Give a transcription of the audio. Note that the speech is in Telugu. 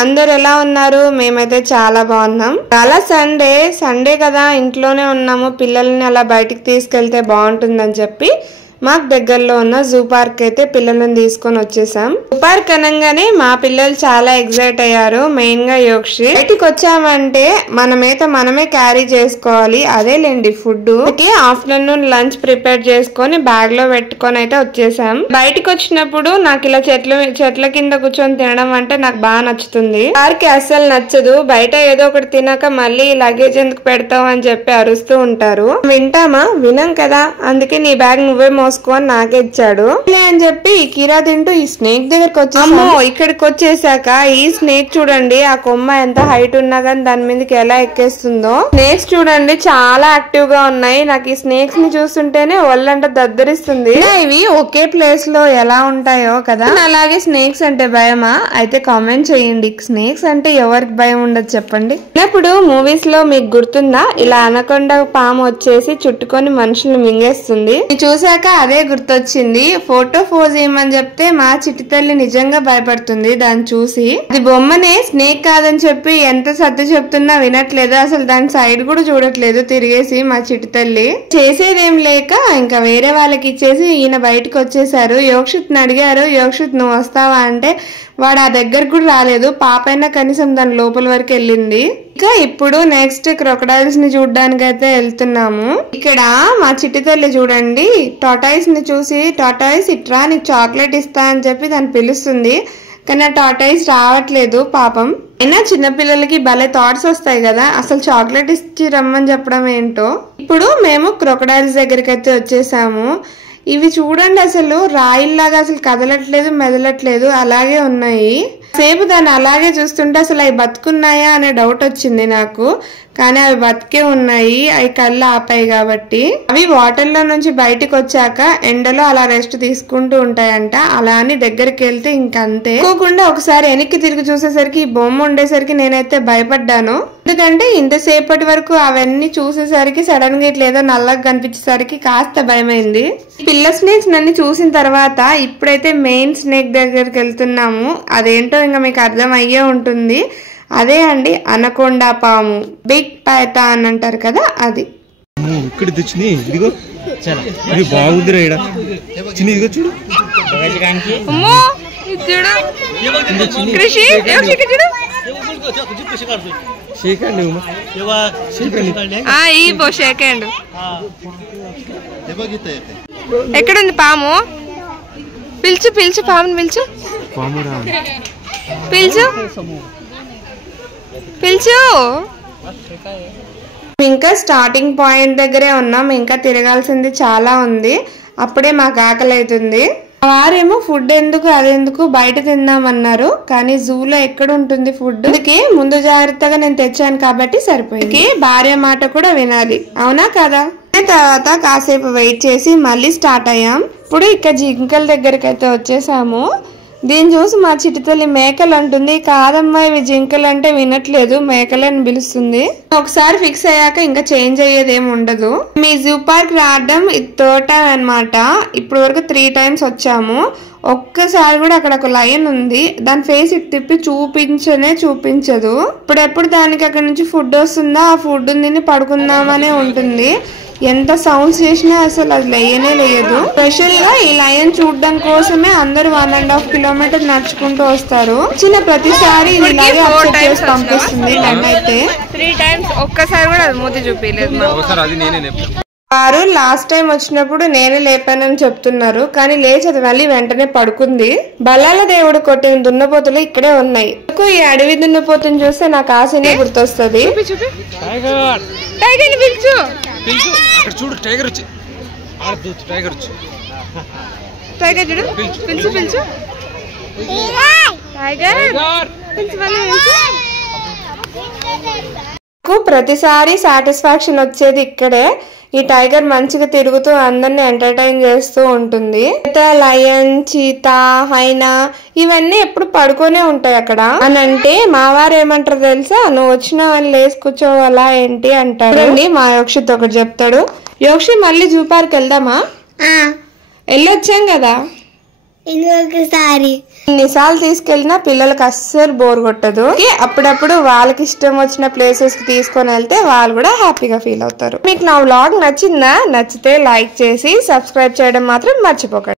అందరు ఎలా ఉన్నారు? మేమైతే చాలా బాగున్నాం. చాలా సండే కదా ఇంట్లోనే ఉన్నాము. పిల్లల్ని అలా బయటికి తీసుకెళ్తే బాగుంటుందని చెప్పి మాకు దగ్గరలో ఉన్న జూ పార్క్ అయితే పిల్లలను తీసుకొని వచ్చేసాం. జూ పార్క్ అనగానే మా పిల్లలు చాలా ఎక్సైట్ అయ్యారు. మెయిన్ గా యోక్షి. బయటికి వచ్చామంటే మనమే క్యారీ చేసుకోవాలి. అదేలేండి ఫుడ్. ఆఫ్టర్నూన్ లంచ్ ప్రిపేర్ చేసుకొని బ్యాగ్ లో పెట్టుకొని అయితే వచ్చేసాం. బయటికి వచ్చినప్పుడు నాకు ఇలా చెట్ల కింద కూర్చొని తినడం అంటే నాకు బాగా నచ్చుతుంది. పార్క్ అస్సలు నచ్చదు. బయట ఏదో ఒకటి తినక మళ్ళీ లగేజ్ ఎందుకు పెడతావు అని చెప్పి అరుస్తూ ఉంటారు. వింటామా? వినం కదా. అందుకే నీ బ్యాగ్ నువ్వే మోసుకొని నాకే ఇచ్చాడు అని చెప్పి ఈ కీరా తింటూ ఈ స్నేక్ దగ్గరకు వచ్చాము. ఇక్కడికి వచ్చేసాక ఈ స్నేక్ చూడండి, ఆ కొమ్మ ఎంత హైట్ ఉన్నా కానీ దాని మీదకి ఎలా ఎక్కేస్తుందో. స్నేక్స్ చూడండి చాలా యాక్టివ్ గా ఉన్నాయి. నాకు ఈ స్నేక్స్ ని చూస్తుంటేనే ఒళ్ళంట దద్దరిస్తుంది. ఇవి ఒకే ప్లేస్ లో ఎలా ఉంటాయో కదా. అలాగే స్నేక్స్ అంటే భయమా? అయితే కామెంట్ చేయండి. స్నేక్స్ అంటే ఎవరికి భయం ఉండదు చెప్పండి. ఇప్పుడు మూవీస్ లో మీకు గుర్తుందా, ఇలా అనకొండ పాము వచ్చేసి చుట్టుకొని మనుషులు మింగేస్తుంది. చూసాక అదే గుర్తొచ్చింది. ఫోటో పోజ్ చేయమని చెప్తే మా చిట్టి తల్లి నిజంగా భయపడుతుంది దాన్ని చూసి. అది బొమ్మనే, స్నేక్ కాదని చెప్పి ఎంత సర్ది చెప్తున్నా వినట్లేదు. అసలు దాని సైడ్ కూడా చూడట్లేదు తిరిగేసి మా చిట్టి తల్లి. చేసేదేం లేక ఇంకా వేరే వాళ్ళకి ఇచ్చేసి ఈయన బయటకు వచ్చేసారు. యోక్షిత్ ని అడిగారు, యోక్షిత్ నువ్వు వస్తావా అంటే వాడు ఆ దగ్గర కూడా రాలేదు. పాపైనా కనీసం దాని లోపల వరకు వెళ్ళింది. ఇక ఇప్పుడు నెక్స్ట్ క్రొకడైల్స్ ని చూడడానికి అయితే వెళ్తున్నాము. ఇక్కడ మా చిట్టి తల్లి చూడండి టాటాయిస్ ని చూసి, టాటాయిస్ ఇట్రా నీకు చాక్లెట్ ఇస్తా అని చెప్పి దాన్ని పిలుస్తుంది. కానీ ఆ టాటాయిస్ రావట్లేదు పాపం. అయినా చిన్నపిల్లలకి భలే థాట్స్ వస్తాయి కదా, అసలు చాక్లెట్ ఇచ్చి రమ్మని చెప్పడం ఏంటో. ఇప్పుడు మేము క్రొకడైల్స్ దగ్గరికి అయితే వచ్చేసాము. ఇవి చూడండి అసలు రాయిల్లాగా అసలు కదలట్లేదు, మెదలట్లేదు, అలాగే ఉన్నాయి. సేపు దాన్ని అలాగే చూస్తుంటే అసలు అవి బతుకున్నాయా అనే డౌట్ వచ్చింది నాకు. కానీ అవి బతికే ఉన్నాయి. అవి కళ్ళు ఆపాయి కాబట్టి. అవి వాటర్ లో నుంచి బయటకు వచ్చాక ఎండలో అలా రెస్ట్ తీసుకుంటూ ఉంటాయంట. అలా అని దగ్గరికి వెళ్తే ఇంకంతే. అనుకోకుండా ఒకసారి వెనక్కి తిరిగి చూసేసరికి ఈ బొమ్మ ఉండేసరికి నేనైతే భయపడ్డాను. ఎందుకంటే ఇంతసేపటి వరకు అవన్నీ చూసేసరికి సడన్ గా ఇట్లా ఏదో నల్లగా కనిపించేసరికి కాస్త భయమైంది. పిల్ల స్నేక్స్ నన్ను చూసిన తర్వాత ఇప్పుడైతే మెయిన్ స్నేక్ దగ్గరికి వెళ్తున్నాము. అదేంటో ఇంకా మీకు అర్థం అయ్యే ఉంటుంది. అదే అండి అనకొండ పాము, బిగ్ పైథాన్ అంటారు కదా అది. ఇక్కడ తెచ్చింది ఇదిగో, ఇది బాగుంది రా. చిన్న ఇదిగో చూడు, ఎక్కడుంది పాము? పిలుచు పిలుచు పాముని పిలుచు, పిలుచు పిలుచు. ఇంకా స్టార్టింగ్ పాయింట్ దగ్గరే ఉన్నాం. ఇంకా తిరగాల్సింది చాలా ఉంది. అప్పుడే మాకు ఆకలి అవుతుంది. వారేమో ఫుడ్ ఎందుకు అదెందుకు బయట తిందామన్నారు. కానీ జూలో ఎక్కడ ఉంటుంది ఫుడ్? అందుకే ముందు జాగ్రత్తగా నేను తెచ్చాను కాబట్టి సరిపోయింది. భార్య మాట కూడా వినాలి, అవునా కదా? తర్వాత కాసేపు వెయిట్ చేసి మళ్ళీ స్టార్ట్ అయ్యాం. ఇప్పుడు ఇక్కడ జింకల దగ్గరికి అయితే వచ్చేసాము. దీన్ని చూసి మా చిట్టి తల్లి మేకలు అంటుంది. కాదమ్మా ఇవి జింకలు అంటే వినట్లేదు, మేకలని పిలుస్తుంది. ఒకసారి ఫిక్స్ అయ్యాక ఇంకా చేంజ్ అయ్యేది ఏమి ఉండదు. మీ జూ పార్క్ రావడం ఇది థర్డ్ టైం అనమాట. ఇప్పుడు వరకు 3 times వచ్చాము. ఒక్కసారి కూడా అక్కడ ఒక లయన్ ఉంది, దాని ఫేస్ ఇటు తిప్పి చూపించదు. ఇప్పుడెప్పుడు దానికి అక్కడ నుంచి ఫుడ్ వస్తుందో ఆ ఫుడ్ తిని పడుకుందామనే ఉంటుంది. ఎంత సౌండ్స్ చేసినా అసలు అది లేయనే లేదు. స్పెషల్ గా ఈ లయన్ చూడడం కోసమే అందరూ 1.5 kilometers నడుచుకుంటూ వస్తారు. చిన్న ప్రతిసారి ఇలాగే అప్సెట్ చేసి పంపిస్తుంది. నన్నైతే 3 times ఒక్కసారి కూడా అది మూతి చూపించలేదు. వారు లాస్ట్ టైం వచ్చినప్పుడు నేనే లేపానని చెప్తున్నారు. కానీ లేచి అది మళ్ళీ వెంటనే పడుకుంది. బల్లాల దేవుడు కొట్టిన దున్నపోతులు ఇక్కడే ఉన్నాయి. ఈ అడవి దున్నపోతుని చూస్తే నాకు ఆశనే గుర్తొస్తుంది. చూడు టైగర్ వచ్చి, టైగర్ చూడు, పిలుచు ప్రతిసారి సాటిస్ఫాక్షన్ వచ్చేది ఇక్కడే. ఈ టైగర్ మంచిగా తిరుగుతూ అందరిని ఎంటర్టైన్ చేస్తూ ఉంటుంది. లయన్, చీతా, హైనా ఇవన్నీ ఎప్పుడు పడుకోనే ఉంటాయి అక్కడ. అని అంటే మా వారు ఏమంటారు తెలుసా, నువ్వు వచ్చినావని లేసి కూర్చోవాలా ఏంటి అంటాడు. మా యోక్షిత్ ఒకటి చెప్తాడు. యోక్షి మళ్ళీ జూ పార్క్ వెళ్దామా? వెళ్ళొచ్చాం కదా. ఇంకొకసారి ఎన్నిసార్లు తీసుకెళ్ళినా పిల్లలకి అస్సలు బోర్ కొట్టదు. అప్పుడప్పుడు వాళ్ళకి ఇష్టం వచ్చిన ప్లేసెస్ కి తీసుకొని వెళ్తే వాళ్ళు కూడా హ్యాపీగా ఫీల్ అవుతారు. మీకు నా వ్లాగ్ నచ్చిందా? నచ్చితే లైక్ చేసి సబ్స్క్రైబ్ చేయడం మాత్రం మర్చిపోకండి.